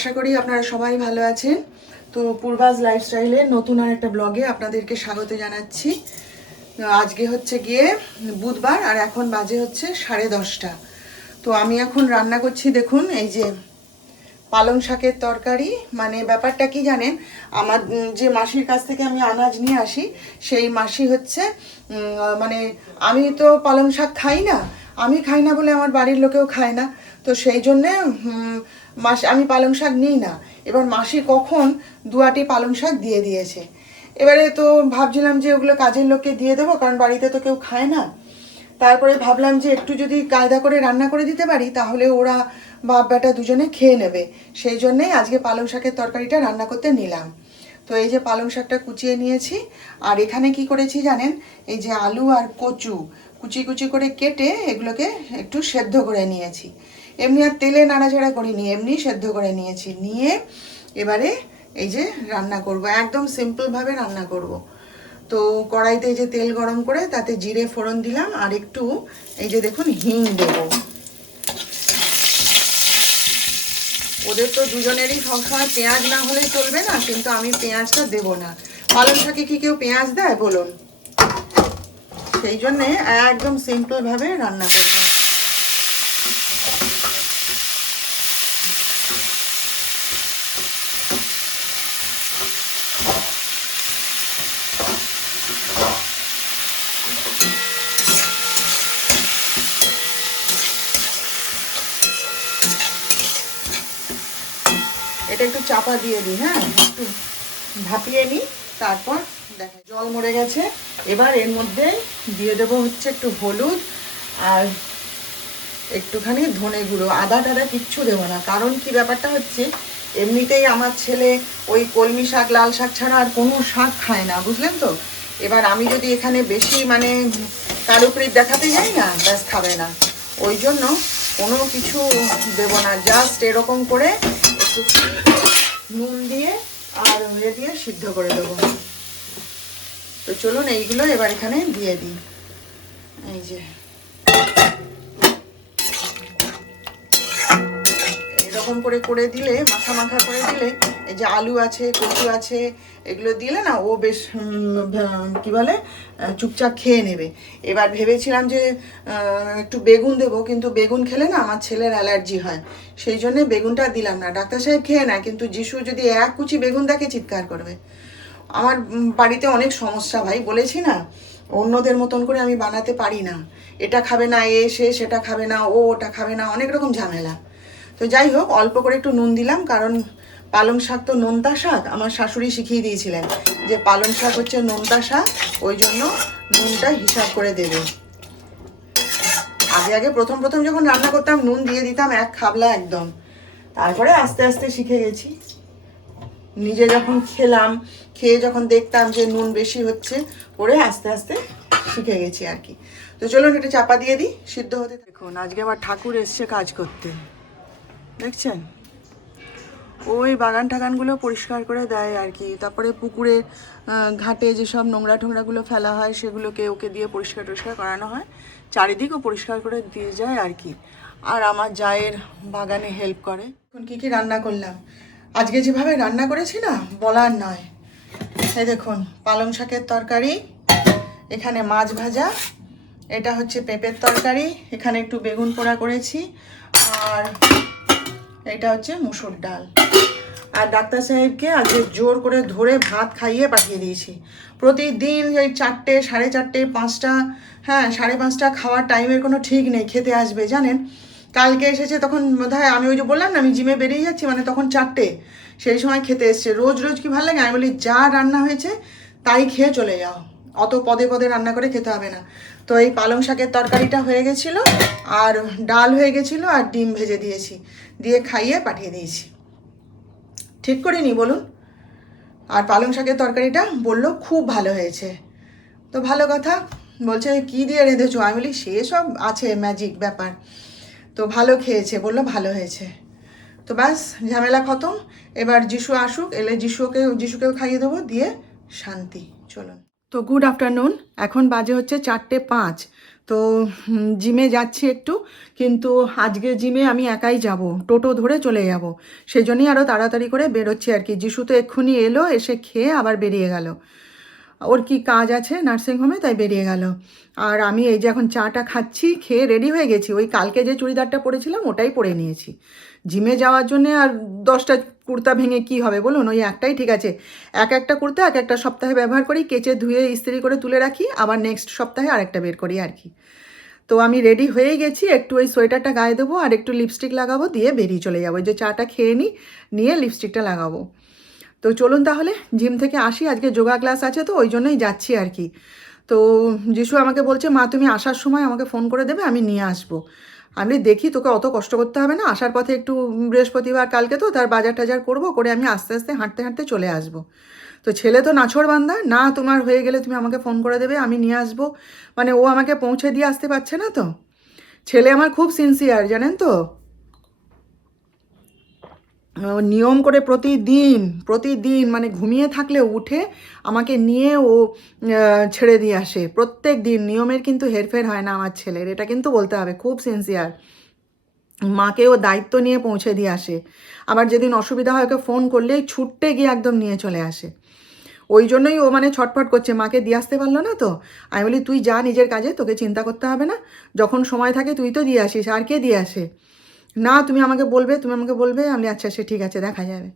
আশা করি আপনারা সবাই ভালো আছেন। তো পূর্বাজ লাইফস্টাইলের নতুন আর একটা ব্লগে আপনাদেরকে স্বাগত জানাচ্ছি। আজকে হচ্ছে গিয়ে বুধবার আর এখন বাজে হচ্ছে 10:30। তো আমি এখন রান্না করছি। দেখুন এই যে পালং শাকের তরকারি। মানে ব্যাপারটা কি জানেন, আমার যে মাসির কাছ থেকে আমি আনাজ নিয়ে আসি সেই মাসি হচ্ছে মানে আমি তো পালং শাক খাই না, আমি খাই না বলে আমার বাড়ির লোকেও খায় না। তো সেই জন্যে আমি পালং শাক নিই না। এবার মাসি কখন দুয়াটি পালং শাক দিয়ে দিয়েছে। এবারে তো ভাবছিলাম যে ওগুলো কাজের লোককে দিয়ে দেবো, কারণ বাড়িতে তো কেউ খায় না। তারপরে ভাবলাম যে একটু যদি কায়দা করে রান্না করে দিতে পারি তাহলে ওরা বাপ বেটা দুজনে খেয়ে নেবে। সেই জন্যেই আজকে পালং শাকের তরকারিটা রান্না করতে নিলাম। তো এই যে পালং শাকটা কুচিয়ে নিয়েছি, আর এখানে কি করেছি জানেন, এই যে আলু আর কচু কুচি কুচি করে কেটে এগুলোকে একটু সেদ্ধ করে নিয়েছি। এমনি আর তেলে নাড়াচাড়া করিনি, এমনি সেদ্ধ করে নিয়েছি। নিয়ে এবারে এই যে রান্না করব, একদম সিম্পলভাবে রান্না করব। তো কড়াইতে এই যে তেল গরম করে তাতে জিরে ফোড়ন দিলাম, আর একটু এই যে দেখুন হিং দেব। ওদের তো দুজনেরই সবসময় পেঁয়াজ না হলে চলবে না, কিন্তু আমি পেঁয়াজটা দেব না। পালং শাকে কি কেউ পেঁয়াজ দেয় বলুন? সেই জন্যে একদম সিম্পলভাবে রান্না করব। এটা একটু চাপা দিয়ে দিই, হ্যাঁ, একটু ভাপিয়ে নিই, তারপর দেখেন জল মরে গেছে। এবার এর মধ্যে দিয়ে দেবো হচ্ছে একটু হলুদ আর একটুখানি ধনে গুঁড়ো। আদা টাদা কিচ্ছু দেবো না, কারণ কি ব্যাপারটা হচ্ছে, এমনিতেই আমার ছেলে ওই কলমি শাক লাল শাক ছাড়া আর কোনো শাক খায় না, বুঝলেন তো। এবার আমি যদি এখানে বেশি মানে কারুকরির দেখাতে যাই না, ব্যাস খাবে না। ওই জন্য কোনো কিছু দেবো না, জাস্ট এরকম করে একটু নুন দিয়ে আর দিয়ে সিদ্ধ করে দেবো। তো চলুন এইগুলো এবার এখানে দিয়ে দিই। এই যে এরকম করে করে দিলে, মাখা মাখা করে দিলে, এই যে আলু আছে কচু আছে এগুলো দিলে না, ও বেশ কি বলে চুপচাপ খেয়ে নেবে। এবার ভেবেছিলাম যে একটু বেগুন দেবো, কিন্তু বেগুন খেলে না আমার ছেলের অ্যালার্জি হয়, সেই জন্যে বেগুনটা দিলাম না। ডাক্তার সাহেব খেয়ে না, কিন্তু যিশু যদি এক কুচি বেগুন দেখে চিৎকার করবে। আমার বাড়িতে অনেক সমস্যা ভাই, বলেছি না, অন্যদের মতন করে আমি বানাতে পারি না। এটা খাবে না এ, সে সেটা খাবে না, ও ওটা খাবে না, অনেক রকম ঝামেলা। তো যাই হোক, অল্প করে একটু নুন দিলাম, কারণ পালং শাক তো নোনতা শাক, আমার শাশুড়ি শিখিয়ে দিয়েছিলেন যে পালং শাক হচ্ছে নোনতা শাক, ওই জন্য নুনটা হিসাব করে দেবে। আগে আগে প্রথম প্রথম যখন রান্না করতাম নুন দিয়ে দিতাম এক খাবলা একদম, তারপরে আস্তে আস্তে শিখে গেছি। নিজে যখন খেলাম, খেয়ে যখন দেখতাম যে নুন বেশি হচ্ছে, করে আস্তে আস্তে শিখে গেছি আর কি। তো চলুন এটা চাপা দিয়ে দিই সিদ্ধ হতে। দেখুন আজকে আবার ঠাকুর এসছে কাজ করতে, দেখছেন। ওই বাগান টাগানগুলো পরিষ্কার করে দেয় আর কি, তারপরে পুকুরে ঘাটে যেসব নোংরা টোংরাগুলো ফেলা হয় সেগুলোকে ওকে দিয়ে পরিষ্কার টরিষ্কার করানো হয়, চারিদিকও পরিষ্কার করে দিয়ে যায় আর কি। আর আমার জায়ের বাগানে হেল্প করে। এখন কী কী রান্না করলাম আজকে, যেভাবে রান্না করেছি না বলার নয়। এই দেখুন পালং শাকের তরকারি, এখানে মাছ ভাজা, এটা হচ্ছে পেঁপের তরকারি, এখানে একটু বেগুন পোড়া করেছি, আর এটা হচ্ছে মুসুর ডাল। আর ডাক্তার সাহেবকে আজকে জোর করে ধরে ভাত খাইয়ে পাঠিয়ে দিয়েছি। প্রতিদিন এই 4টে, 4:30, 5টা, হ্যাঁ 5:30 খাওয়ার টাইমের কোনো ঠিক নেই, খেতে আসবে জানেন। কালকে এসেছে তখন বোধহয়, আমি ওই যে বললাম না আমি জিমে বেরিয়ে যাচ্ছি, মানে তখন 4টে, সেই সময় খেতে এসছে। রোজ রোজ কি ভালো লাগে? আমি বলি যা রান্না হয়েছে তাই খেয়ে চলে যাও, অত পদে পদে রান্না করে খেতে হবে না। তো এই পালং শাকের তরকারিটা হয়ে গেছিলো, আর ডাল হয়ে গেছিলো, আর ডিম ভেজে দিয়েছি, দিয়ে খাইয়ে পাঠিয়ে দিয়েছি। ঠিক করিনি বলুন? আর পালং শাকের তরকারিটা বললো খুব ভালো হয়েছে। তো ভালো কথা, বলছে কী দিয়ে রেঁধেছো? আমি বলি সে সব আছে ম্যাজিক ব্যাপার। তো ভালো খেয়েছে, বললো ভালো হয়েছে। তো ব্যাস ঝামেলা খতম। এবার যিশু আসুক, এলে যিশুকেও খাইয়ে দেবো, দিয়ে শান্তি। চলুন। তো গুড আফটারনুন, এখন বাজে হচ্ছে 4:05। তো জিমে যাচ্ছি একটু, কিন্তু আজকে জিমে আমি একাই যাব, টোটো ধরে চলে যাব, সেই জন্যই আরও তাড়াতাড়ি করে বেরোচ্ছি আর কি। যিশু তো এক্ষুনি এলো, এসে খেয়ে আবার বেরিয়ে গেল, ওর কি কাজ আছে নার্সিংহোমে, তাই বেরিয়ে গেল। আর আমি এই যে এখন চাটা খাচ্ছি, খেয়ে রেডি হয়ে গেছি। ওই কালকে যে চুড়িদারটা পরেছিলাম ওটাই পরে নিয়েছি জিমে যাওয়ার জন্যে। আর 10টা কুর্তা ভেঙে কি হবে বলুন, ওই একটাই ঠিক আছে। একটা কুর্তা একটা সপ্তাহে ব্যবহার করি, কেচে ধুয়ে ইস্ত্রি করে তুলে রাখি, আবার নেক্সট সপ্তাহে আরেকটা বের করি আর কি। তো আমি রেডি হয়েই গেছি, একটু ওই সোয়েটারটা গায়ে দেবো আর একটু লিপস্টিক লাগাবো, দিয়ে বেরিয়ে চলে যাবো। ওই যে চাটা খেয়ে নিই, নিয়ে লিপস্টিকটা লাগাবো। তো চলুন তাহলে জিম থেকে আসি, আজকে যোগা ক্লাস আছে তো ওই জন্যই যাচ্ছি আর কি। তো যিশু আমাকে বলছে, মা তুমি আসার সময় আমাকে ফোন করে দেবে, আমি নিয়ে আসবো। আমি দেখি, তোকে অত কষ্ট করতে হবে না, আসার পথে একটু বৃহস্পতিবার কালকে তো তার বাজার টাজার করবো, করে আমি আস্তে আস্তে হাঁটতে হাঁটতে চলে আসবো। তো ছেলে তো নাছোড়বান্দা, না তোমার হয়ে গেলে তুমি আমাকে ফোন করে দেবে, আমি নিয়ে আসবো। মানে ও আমাকে পৌঁছে দিয়ে আসতে পারছে না তো। ছেলে আমার খুব সিনসিয়ার, জানেন তো। নিয়ম করে প্রতিদিন মানে ঘুমিয়ে থাকলে উঠে আমাকে নিয়ে ও ছেড়ে দিয়ে আসে প্রত্যেক দিন। নিয়মের কিন্তু হেরফের হয় না আমার ছেলের, এটা কিন্তু বলতে হবে, খুব সিনসিয়ার। মাকে ও দায়িত্ব নিয়ে পৌঁছে দিয়ে আসে, আবার যেদিন অসুবিধা হয় ওকে ফোন করলেই ছুটতে গিয়ে একদম নিয়ে চলে আসে। ওই জন্যই ও মানে ছটফট করছে, মাকে দিয়ে আসতে পারলো না তো। আমি বলি তুই যা নিজের কাজে, তোকে চিন্তা করতে হবে না, যখন সময় থাকে তুই তো দিয়ে আসিস, আর কে দিয়ে আসে। না তুমি আমাকে বলবে। আমি আচ্ছা সে ঠিক আছে, দেখা যাবে।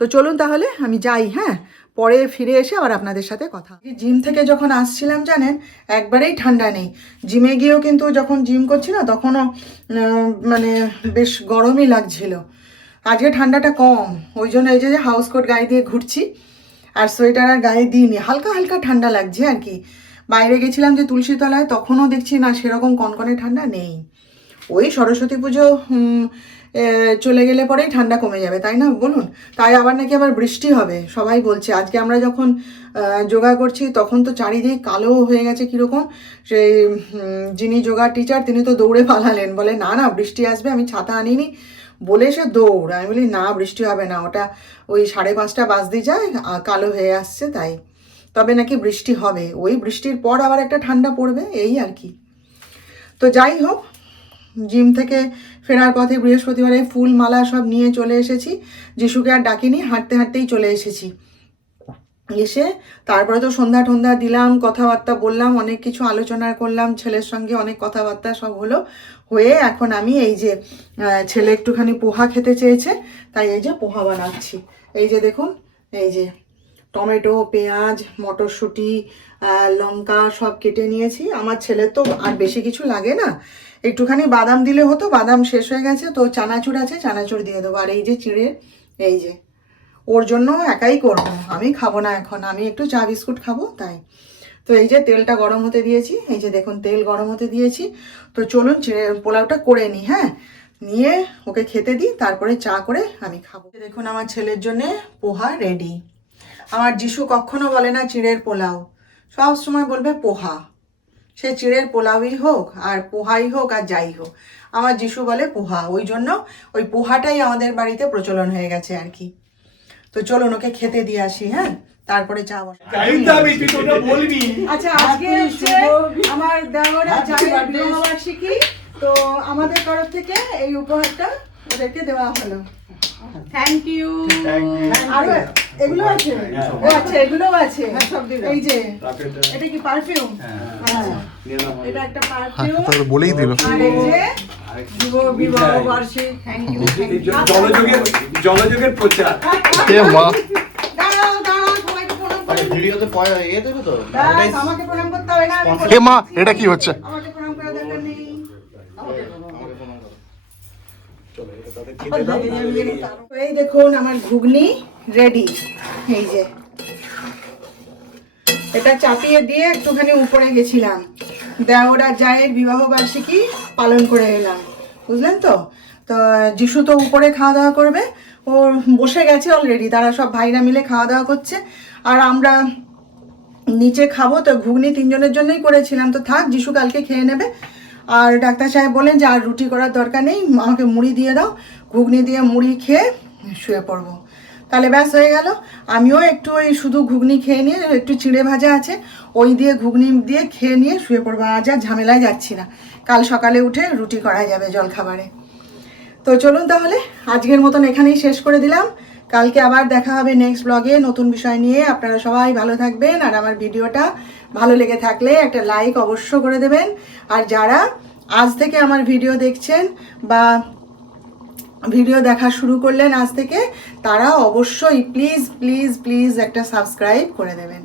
তো চলুন তাহলে আমি যাই, হ্যাঁ, পরে ফিরে এসে আবার আপনাদের সাথে কথা। জিম থেকে যখন আসছিলাম জানেন, একবারেই ঠান্ডা নেই। জিমে গিয়েও কিন্তু যখন জিম করছি না তখনও মানে বেশ গরমই লাগছিল। আজকে ঠান্ডাটা কম, ওই জন্য এই যে হাউস কোট গায়ে দিয়ে ঘুরছি, আর সোয়েটার আর গায়ে দিইনি, হালকা হালকা ঠান্ডা লাগছে আর কি। বাইরে গেছিলাম যে তুলসীতলায়, তখনও দেখছি না সেরকম কনকনে ঠান্ডা নেই। ওই সরস্বতী পুজো চলে গেলে পরেই ঠান্ডা কমে যাবে, তাই না বলুন। তাই আবার নাকি আবার বৃষ্টি হবে সবাই বলছে। আজকে আমরা যখন যোগা করছি তখন তো চারিদিক কালো হয়ে গেছে কীরকম। সেই যিনি যোগা টিচার তিনি তো দৌড়ে পালালেন, বলে না না বৃষ্টি আসবে, আমি ছাতা আনিনি বলে সে দৌড়। আমি বলি না বৃষ্টি হবে না, ওটা ওই 5:30 বাজতে যায় কালো হয়ে আসছে তাই। তবে নাকি বৃষ্টি হবে, ওই বৃষ্টির পর আবার একটা ঠান্ডা পড়বে, এই আর কি। তো যাই হোক, জিম থেকে ফেরার পথে বৃহস্পতিবারে ফুল মালা সব নিয়ে চলে এসেছি। যিশুকে আর ডাকিনি, হাঁটতে হাঁটতেই চলে এসেছি। এসে তারপরে তো সন্ধ্যা টন্ধা দিলাম, কথাবার্তা বললাম, অনেক কিছু আলোচনা করলাম ছেলের সঙ্গে, অনেক কথাবার্তা সব হলো। হয়ে এখন আমি এই যে ছেলে একটুখানি পোহা খেতে চেয়েছে, তাই এই যে পোহা বানাচ্ছি। এই যে দেখুন, এই যে টমেটো, পেঁয়াজ, মটরশুঁটি, লঙ্কা সব কেটে নিয়েছি। আমার ছেলের তো আর বেশি কিছু লাগে না, একটুখানি বাদাম দিলে হতো, বাদাম শেষ হয়ে গেছে, তো চানাচুর আছে, চানাচুর দিয়ে দেবো। আর এই যে চিড়ে, এই যে ওর জন্য একাই করব, আমি খাবো না এখন, আমি একটু চা বিস্কুট খাবো তাই। তো এই যে তেলটা গরম হতে দিয়েছি, এই যে দেখুন তেল গরম হতে দিয়েছি। তো চলুন চিড়ে পোলাওটা করে নিই, হ্যাঁ, নিয়ে ওকে খেতে দিই, তারপরে চা করে আমি খাবো। দেখুন আমার ছেলের জন্যে পোহা রেডি। আমার যিশু কখনো বলে না চিড়ের পোলাও, সব সময় বলবে পোহা। সে চিড়ের পোলাওই হোক আর পোহাই হোক আর যাই হোক, আমার যিশু বলে পোহা। ওই জন্য ওই পোহাটাই আমাদের বাড়িতে প্রচলন হয়ে গেছে আর কি। তো চলুন ওকে খেতে দিয়ে আসি, হ্যাঁ, তারপরে চা বসা। আচ্ছা, আজকে হচ্ছে আমার দেওয়ারা জায়ের বিবাহবার্ষিকী, তো আমাদের তরফ থেকে এই উপহারটা ওদেরকে দেওয়া হলো। Thank you. আরো এগুলো আছে? ও আচ্ছা, এগুলোও আছে। এই যে এটা কি পারফিউম? আচ্ছা, এটা একটা পারফিউম বলেই দিল। আর এই যে বিবাহ বার্ষিক। Thank you. জলযোগের প্রচার। এ মা, দাঁড়াও সবাইকে প্রণাম করে দিই। ভিডিওতে ইয়ে দেবে তো? ব্যাস, আমাকে প্রণাম করতে হবে না, হে মা, এটা কি হচ্ছে? আমাকে প্রণাম করার দরকার নেই। এই দেখুন আমার ঘুগনি রেডি। এই যে এটা চাপিয়ে দিয়ে একটুখানি উপরে গেছিলাম, দেওরা জায়ের বিবাহ বার্ষিকী পালন করে এলাম, বুঝলেন তো। তো যিশু তো উপরে খাওয়া দাওয়া করবে, ও বসে গেছে অলরেডি, তারা সব ভাইরা মিলে খাওয়া দাওয়া করছে, আর আমরা নিচে খাবো। তো ঘুগনি 3 জনের জন্যই করেছিলাম, তো থাক, যিশু কালকে খেয়ে নেবে। আর ডাক্তার সাহেব বলেন যে আর রুটি করার দরকার নেই, আমাকে মুড়ি দিয়ে দাও, ঘুগনি দিয়ে মুড়ি খেয়ে শুয়ে পড়বো। তাহলে ব্যাস হয়ে গেল। আমিও একটু ওই শুধু ঘুগনি খেয়ে নিয়ে, একটু চিড়ে ভাজা আছে ওই দিয়ে ঘুগনি দিয়ে খেয়ে নিয়ে শুয়ে পড়বো। আজ আর ঝামেলায় যাচ্ছি না, কাল সকালে উঠে রুটি করা যাবে জলখাবারে। তো চলুন তাহলে আজকের মতন এখানেই শেষ করে দিলাম। কালকে আবার দেখা হবে নেক্সট ব্লগে নতুন বিষয় নিয়ে। আপনারা সবাই ভালো থাকবেন, আর আমার ভিডিওটা ভালো লেগে থাকলে একটা লাইক অবশ্য করে দেবেন। আর যারা আজ থেকে আমার ভিডিও দেখছেন বা ভিডিও দেখা শুরু করলেন আজ থেকে, তারা অবশ্যই প্লিজ প্লিজ প্লিজ একটা সাবস্ক্রাইব করে দেবেন।